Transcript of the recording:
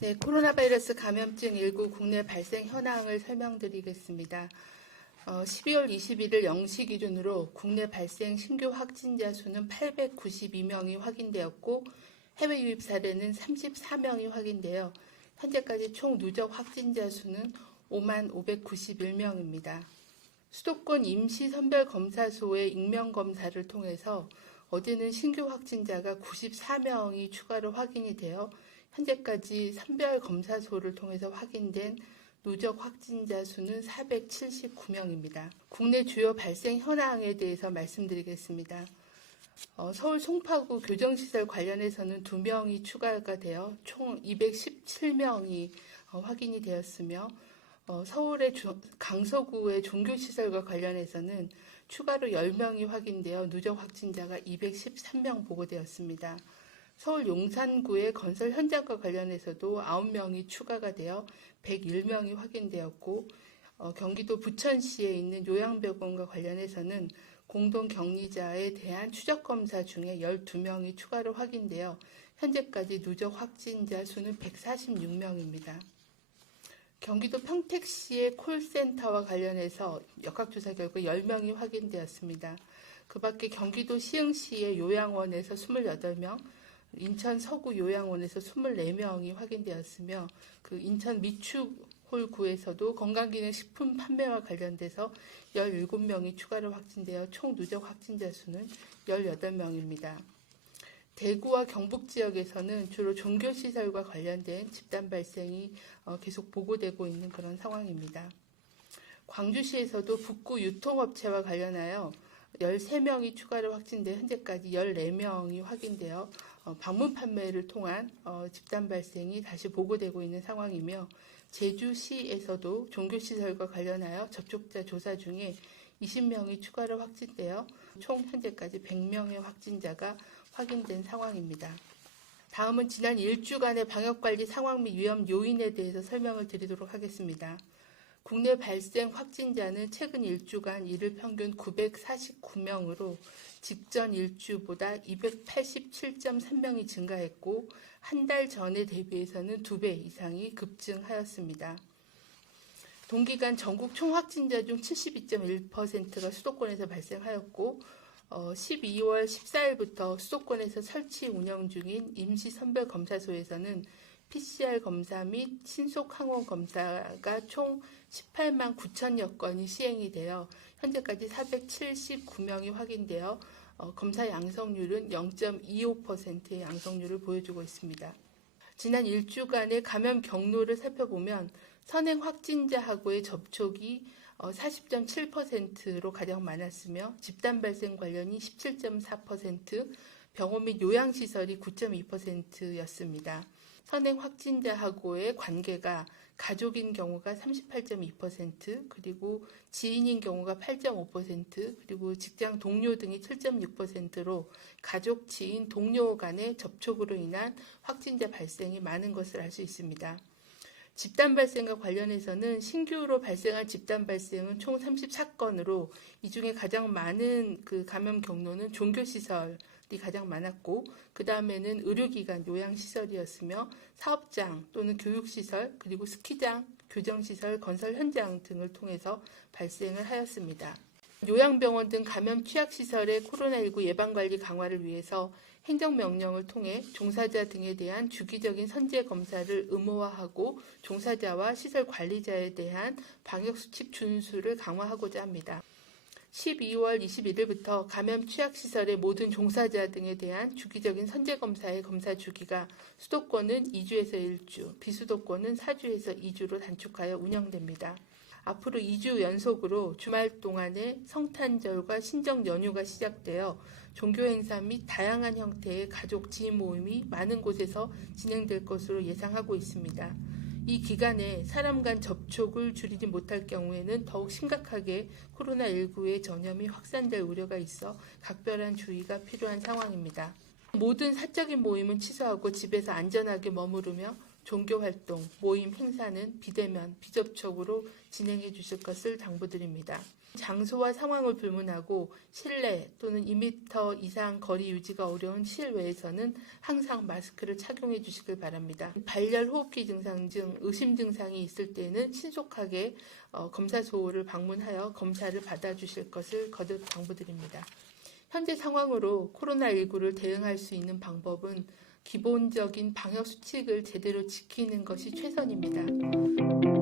네, 코로나 바이러스 감염증 19 국내 발생 현황을 설명드리겠습니다. 12월 21일 0시 기준으로 국내 발생 신규 확진자 수는 892명이 확인되었고 해외 유입 사례는 34명이 확인되어 현재까지 총 누적 확진자 수는 5만 591명입니다. 수도권 임시선별검사소의 익명검사를 통해서 어제는 신규 확진자가 94명이 추가로 확인이 되어 현재까지 선별검사소를 통해서 확인된 누적 확진자 수는 479명입니다. 국내 주요 발생 현황에 대해서 말씀드리겠습니다. 서울 송파구 교정시설 관련해서는 2명이 추가가 되어 총 217명이 확인이 되었으며 서울의 강서구의 종교시설과 관련해서는 추가로 10명이 확인되어 누적 확진자가 213명 보고되었습니다. 서울 용산구의 건설 현장과 관련해서도 9명이 추가가 되어 101명이 확인되었고 경기도 부천시에 있는 요양병원과 관련해서는 공동격리자에 대한 추적검사 중에 12명이 추가로 확인되어 현재까지 누적 확진자 수는 146명입니다. 경기도 평택시의 콜센터와 관련해서 역학조사 결과 10명이 확인되었습니다. 그 밖에 경기도 시흥시의 요양원에서 28명, 인천 서구 요양원에서 24명이 확인되었으며 그 인천 미추홀구에서도 건강기능식품 판매와 관련돼서 17명이 추가로 확진되어 총 누적 확진자 수는 18명입니다. 대구와 경북 지역에서는 주로 종교시설과 관련된 집단 발생이 계속 보고되고 있는 그런 상황입니다. 광주시에서도 북구 유통업체와 관련하여 13명이 추가로 확진돼 현재까지 14명이 확인되어 방문 판매를 통한 집단 발생이 다시 보고되고 있는 상황이며 제주시에서도 종교시설과 관련하여 접촉자 조사 중에 20명이 추가로 확진되어 총 현재까지 100명의 확진자가 확인된 상황입니다. 다음은 지난 일주간의 방역관리 상황 및 위험 요인에 대해서 설명을 드리도록 하겠습니다. 국내 발생 확진자는 최근 일주간 일일 평균 949명으로 직전 일주보다 287.3명이 증가했고 한 달 전에 대비해서는 2배 이상이 급증하였습니다. 동기간 전국 총 확진자 중 72.1%가 수도권에서 발생하였고 12월 14일부터 수도권에서 설치 운영 중인 임시선별검사소에서는 PCR 검사 및 신속 항원 검사가 총 18만 9천여 건이 시행이 되어 현재까지 479명이 확인되어 검사 양성률은 0.25%의 양성률을 보여주고 있습니다. 지난 일주간의 감염 경로를 살펴보면 선행 확진자하고의 접촉이 40.7%로 가장 많았으며 집단 발생 관련이 17.4%, 병원 및 요양시설이 9.2%였습니다. 선행 확진자하고의 관계가 가족인 경우가 38.2%, 그리고 지인인 경우가 8.5%, 그리고 직장 동료 등이 7.6%로 가족, 지인, 동료 간의 접촉으로 인한 확진자 발생이 많은 것을 알 수 있습니다. 집단 발생과 관련해서는 신규로 발생한 집단 발생은 총 34건으로 이 중에 가장 많은 그 감염 경로는 종교시설이 가장 많았고 그 다음에는 의료기관, 요양시설이었으며 사업장 또는 교육시설, 그리고 스키장, 교정시설, 건설 현장 등을 통해서 발생을 하였습니다. 요양병원 등 감염 취약시설의 코로나19 예방관리 강화를 위해서 행정명령을 통해 종사자 등에 대한 주기적인 선제검사를 의무화하고 종사자와 시설 관리자에 대한 방역수칙 준수를 강화하고자 합니다. 12월 21일부터 감염 취약시설의 모든 종사자 등에 대한 주기적인 선제검사의 검사 주기가 수도권은 2주에서 1주, 비수도권은 4주에서 2주로 단축하여 운영됩니다. 앞으로 2주 연속으로 주말 동안에 성탄절과 신정 연휴가 시작되어 종교 행사 및 다양한 형태의 가족 지인 모임이 많은 곳에서 진행될 것으로 예상하고 있습니다. 이 기간에 사람 간 접촉을 줄이지 못할 경우에는 더욱 심각하게 코로나19의 전염이 확산될 우려가 있어 각별한 주의가 필요한 상황입니다. 모든 사적인 모임은 취소하고 집에서 안전하게 머무르며 종교활동, 모임, 행사는 비대면, 비접촉으로 진행해 주실 것을 당부드립니다. 장소와 상황을 불문하고 실내 또는 2m 이상 거리 유지가 어려운 실외에서는 항상 마스크를 착용해 주시길 바랍니다. 발열 호흡기 증상 등 의심 증상이 있을 때는 신속하게 검사소를 방문하여 검사를 받아주실 것을 거듭 당부드립니다. 현재 상황으로 코로나19를 대응할 수 있는 방법은 기본적인 방역 수칙을 제대로 지키는 것이 최선입니다.